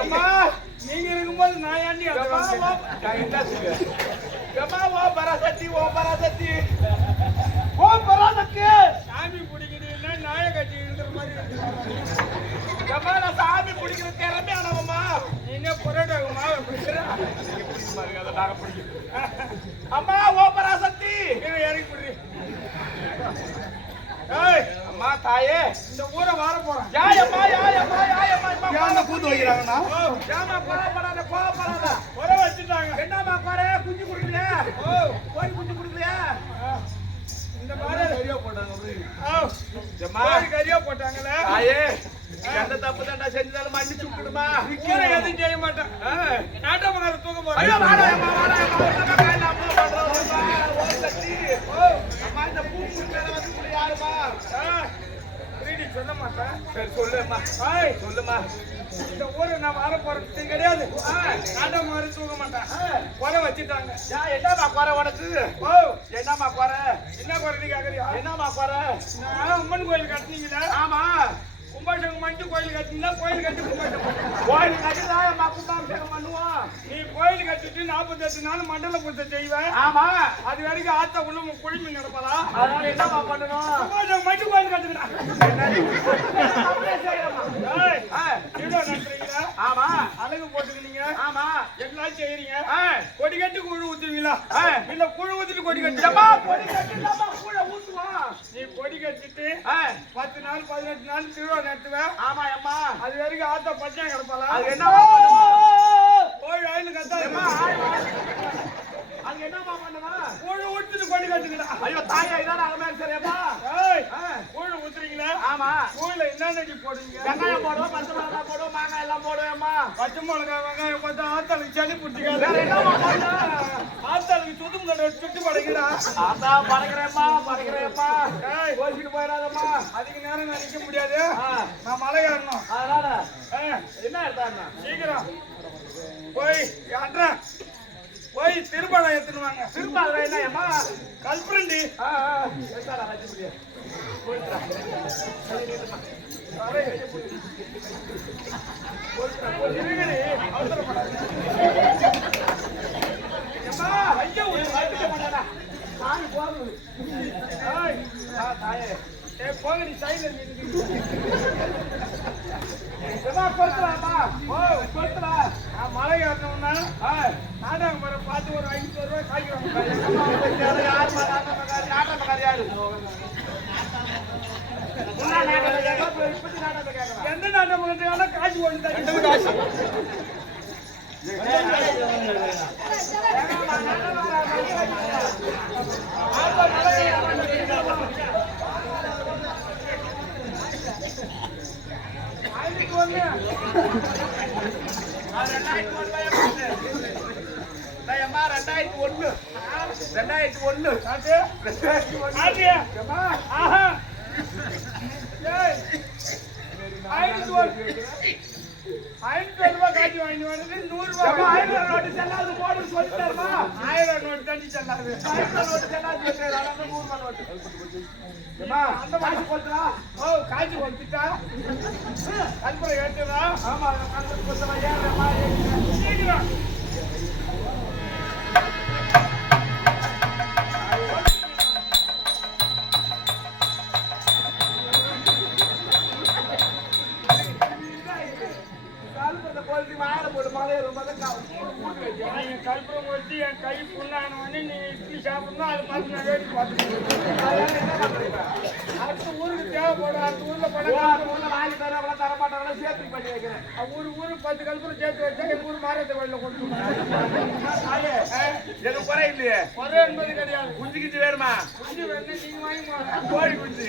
அம்மா நீங்க இருக்கும்போது நான் ஏண்டி ஓ பராசக்தி ஓ பராசக்தி ஓ பராசக்தி சாமி பிடிக்கிறீங்கன்னா நாய கட்டி இருக்கிற மாதிரி அம்மா நான் சாமி பிடிக்கிற திறமை ஆனவம்மா நீங்க பொருட்டாக மாவை பிடிக்கிற அம்மா ஓ பராசக்தி இறங்கி பிடி அம்மா தாயே இந்த ஊரை வார போறேன் யாயம்மா யாயம்மா யாயம்மா யானை கூத்து வைக்கிறாங்கண்ணா ஏமா கோவப்படாத கோவப்படாத குறை வச்சுட்டாங்க என்னம்மா குறை குஞ்சு கொடுக்கலையா கோழி குஞ்சு கொடுக்கலையா இந்த மாதிரி கரியா போட்டாங்க கரியா போட்டாங்களே தாயே எந்த தப்பு தாண்டா செஞ்சாலும் மன்னிச்சு விட்டுடுமா ஊரை எதுவும் செய்ய மாட்டேன் நாட்டை தூக்க போறேன் சொல்ல மாட்டேன் சரி சொல்லுமா சொல்லுமா இந்த ஊரை நான் வர போறது கிடையாது நாட்டம் மாதிரி தூக்க மாட்டேன் குறை வச்சுட்டாங்க என்னமா குறை உனக்கு என்னமா குறை என்ன குறை நீ கேக்குறியா என்னமா குறை நான் அம்மன் கோயில் கட்டினீங்களா ஆமா கும்பாபிஷேகம் பண்ணிட்டு கோயில் கட்டினா கோயில் கட்டி கோயில் கட்டிதான் கும்பாபிஷேகம் பண்ணுவோம் நீ கோயில் கட்டிட்டு 48 நாள் மண்டல பூஜை செய்வேன் ஆமா அது வரைக்கும் ஆத்த உள்ள குழுமி நடப்பதா அதனால என்னமா பண்ணணும் கும்பாபிஷேகம் பண்ணிட்டு கோயில் கட்டுக்கிறேன் ஆமா அழகு போட்டுக்கிறீங்க ஆமா எல்லாம் செய்யறீங்க கொடி கட்டி குழு ஊத்துவீங்களா இல்ல குழு ஊத்திட்டு கொடி கட்டி கொடி கட்டி குழு ஊத்துவோம் நீ கொடி கட்டிட்டு 10 நாள் 18 நாள் திருவிழா நடத்துவேன் ஆமா அம்மா அது வரைக்கும் ஆத்த பச்சையா கிடப்பாளா அது என்ன போய் ஆயில கத்தாதம்மா அது என்னமா பண்ணுவா குழு ஊத்திட்டு கொடி கட்டுங்கடா ஐயோ தாயா இதான அலமே சரியாப்பா குழு ஊத்துறீங்களா ஆமா குழுல என்னென்ன போடுவீங்க வெங்காயம் போடுவோம் பச்சை மிளகாய் போடுவோம் மாங்காய் எல்லாம் போடுவேம்மா பச்சை மிளகாய் வெங்காயம் போட்டா ஆத்தாளுக்கு சளி பிடிச்சிக்காது வேற என்னமா பண்ணா ஆத்தாளுக்கு சுத்தம் கட்ட சுத்தி படைக்கிறா ஆத்தா படைக்கிறேம்மா கோச்சிட்டு போயிடாதம்மா அதுக்கு நேரம் நான் நிக்க முடியாது நான் மலை ஏறணும் அதனால என்ன எடுத்தாருண்ணா சீக்கிரம் போய் அட்றேன் போய் திருப்பாளம் எடுத்துனுவாங்க திருப்பாளம் என்னம்மா கல்புரண்டி போக நீ சைட்ல மழை ஏறணும்னா நாடகம் வர பார்த்து ஒரு 500 ரூபாய் காய்க்கிறோம் எந்த நாட்டம் காய்ச்சி ஓடுது காசு காட்சி வாங்கி வந்து 100 ரூபாய் 1000 நோட்டு செல்லாது போடு சொல்லிட்டாருமா 1000 நோட்டு தண்ணி செல்லாது 1000 நோட்டு செல்லாது சொல்றாரு 100 ரூபாய் நோட்டு ஏமா அந்த காட்சி போடுறா காட்சி வந்துட்டா கல்பரை ஏத்துறா ஆமா கல்பரை போடுறா ஏறமா சீக்கிரம் கல்புரம் வச்சு என் கை புண்ணானவனே நீ இப்படி சாப்பிடணும் அது மாதிரி நான் வேடி பார்த்துருக்கேன் அடுத்த ஊருக்கு தேவைப்படும் அடுத்த ஊர்ல படம் வாங்கி தரவங்களா தரமாட்டவங்களா சேர்த்து பண்ணி வைக்கிறேன் ஊருக்கு 10 கல்புரம் சேர்த்து வச்சா எங்க ஊர் மாரியத்தை கோயில கொண்டு எனக்கு குறை இல்லையே குறை என்பது கிடையாது குஞ்சு கிஞ்சு வேணுமா குஞ்சு வேணும் நீங்க வாங்கி கோழி குஞ்சு